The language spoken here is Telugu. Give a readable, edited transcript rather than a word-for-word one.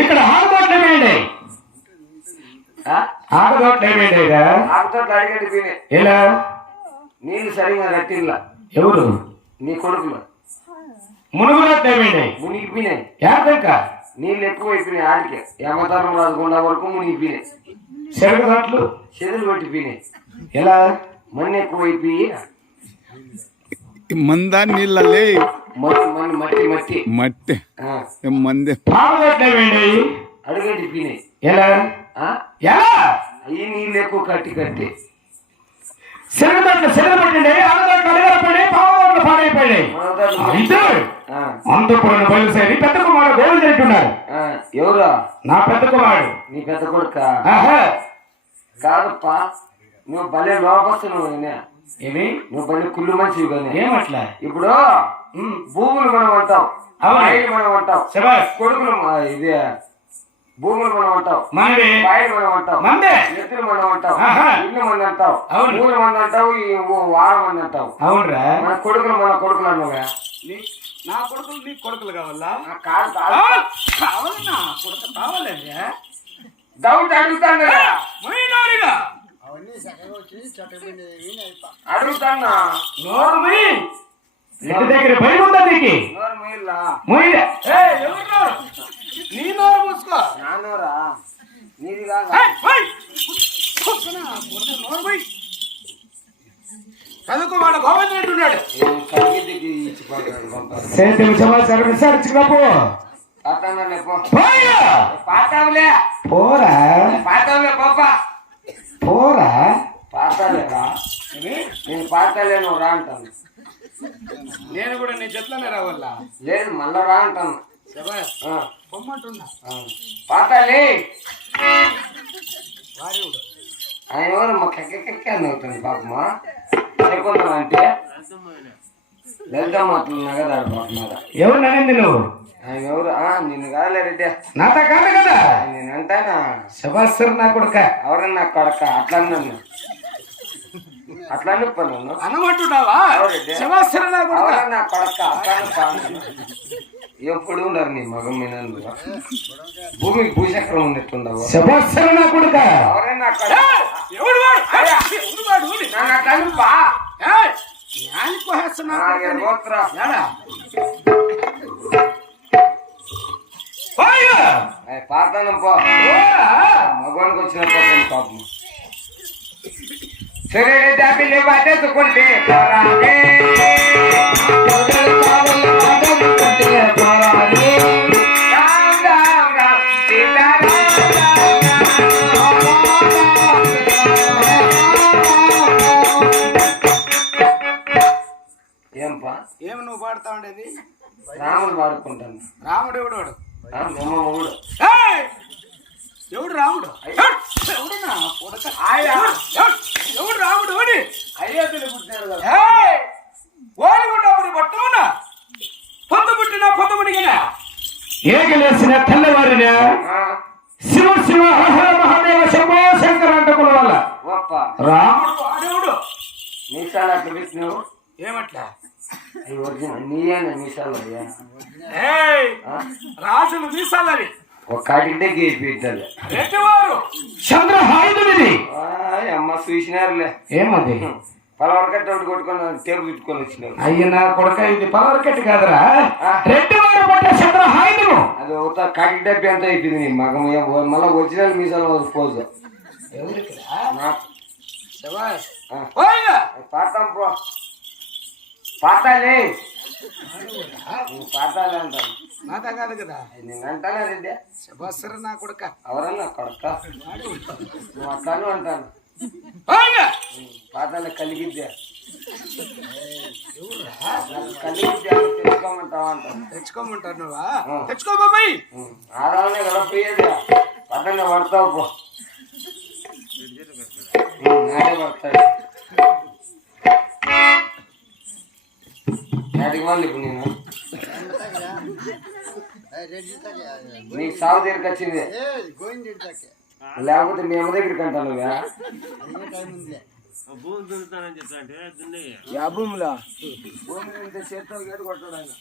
ఇక్కడ ఆకుతోటలు ఏమేయండి ఆకుతోటలు ఏమేయండి ఆకుతోటలు అడిగండి పీనే ఎలా నీళ్ళు సరిగా కట్టిల్లా ఎవరు నీ కొడుకులు మునుగునట్లు ఏమేయండి మునిగిపోయినాయి ఏక నీళ్ళు ఎక్కువ అయిపోయినాయి ఆడికే యమతరం రాజుకుండా వరకు మునిగిపోయినాయి చెరుకుతోటలు చెదులు పట్టిపోయినాయి ఎలా మన్ను ఎక్కువ అయిపోయి మందా నీళ్ళలే మట్టి మట్టి మట్టి మంది పావుతోటలు ఏమేయండి అడిగండి పీనే ఎలా ఎలా అయ్యి నీళ్ళు ఎక్కువ కట్టి శనగతోటలు శనగ పట్టండి ఆడతోటలు అడగలపడి పావుతోటలు పాడైపోయాయి అయితే అంతపురం బయలుదేరి పెద్ద కుమారుడు గోవింద అంటున్నారు. ఎవరా? నా పెద్ద కుమారుడు. నీ పెద్ద కొడుక కాదప్పా, నువ్వు భలే లోపస్తు. నువ్వు ఏమి నువ్వు భలే కుళ్ళు మనిషివి కానీ ఏమట్లా ఇప్పుడు భూములు మనం అంటాం, మనం అంటాం, కొడుకులు ఇదే భూములు మనం అంటాం, బాయిలు మనం అంటాం, ఎత్తులు మనం అంటాం, ఇల్లు మంది అంటావు, ఊరు మంది అంటావు, వారం మంది అంటావు. అవునరా? మన కొడుకులు అన్నావుగా. నా కొడుకులు నీ కొడుకులు కావాలా? కావాలన్నా కొడుకు కావాలండి. డౌట్ అడుగుతాను అడుగుతానా. నోరు ఇంటి దగ్గర భయం ఉందా నీకు? నీ నోరు మూసుకో. నా నోరా నీది కాదు. చదువుకోవాడు గోవింద అంటున్నాడు. పాతావులే పోరా పాతావులే పాపా పోరా పాతాలేరా? నేను పాతాలేను రా అంటాను. నేను కూడా నీ చెట్లనే రావాలా? లేదు మళ్ళా రా అంటాను. పొమ్మంటున్నా పాతాలే ఆయన ఎవరు మా కెక్క అవుతుంది పాపమా. లేకుండా అంటే లేదా మాటలు నగదాడు పాప మీద. ఎవరు నన్నింది నువ్వు? ఆయన ఎవరు? నిన్ను కాదులే రెడ్డి, నాతో కాదు కదా. నేను అంటానా శబాస్సర్ నా కొడుక. ఎవరన్నా నా కొడక అట్లా నన్ను అట్లా నన్ను అనమంటున్నావా? శబాస్సర్ నా కొడుక నా కొడక అట్లా ఎప్పుడు ఉండరు నీ మగం మీద భూమికి భూచక్రం ఉన్నట్టుండవు. శబాస్సర్ నా కొడుక ఎవరైనా పాతానం పో. మగవానికి వచ్చిన పాపం సరే పిల్లి పట్టేసుకుంటే ఏంపా ఏమి నువ్వు పాడుతా ఉండేది? రాముడు పాడుకుంటాను. రాముడు ఎవడు? మొగుడు. ఎవడు రాముడు? ఎవడు రాముడు? అయోధ్యలో పుట్టినాడు కదా. ఓడిగుండవుడి పట్టమునా పొద్దు పుట్టిన పొద్దు మునిగిన ఏగలేసిన తెల్లవారిన శివ శివ హర మహాదేవ శంభో శంకర అంటకుల వల్ల రాముడు ఆడేవుడు. మీసాలు అట్లా పెట్టినావు ఏమట్లా? నీయేనా మీసాలు? రాజులు మీసాలని ఒక కాటింటే గేట్ పెట్టాలి. రెడ్డివారు చంద్రహాయుధుడిది. అమ్మ చూసినారులే. ఏమది? పలవరకట్ట ఒకటి కొట్టుకొని టేబుల్ పెట్టుకొని వచ్చినారు. అయ్య నా కొడుక, ఇది పలవరకట్టు కాదురా, రెడ్డివారు పట్ల చంద్రహాయుధము. అది ఒక కాటి డబ్బి ఎంత అయిపోయింది మగం. మళ్ళీ ఒరిజినల్ మీసాలు పోదు. పాడతాం పో. పాతాలే పాతాలే అంటాను. నాతో కాదు కదా. నేను అంటానా రెడ్డి? శబాస్సర్ నా కొడుక. ఎవరన్నా కొడక నువ్వు అట్లాను అంటాను. పాతాలే కలిగిద్దా కలిగిద్దా తెచ్చుకోమంటావా అంటాను. తెచ్చుకోమంటారు నువ్వా? తెచ్చుకో బాబాయ్. ఆడాలనే కదా పోయేది. పట్టంగా పడతావు పో. నాడే పడతాడు. నాటికి వాళ్ళు ఇప్పుడు నేను నీకు సాగు దగ్గరికి వచ్చింది, లేకపోతే మీ అమ్మ దగ్గరికి అంటాను. భూమిలో భూమి చేతితో గేటు కొట్టాడు ఆయన.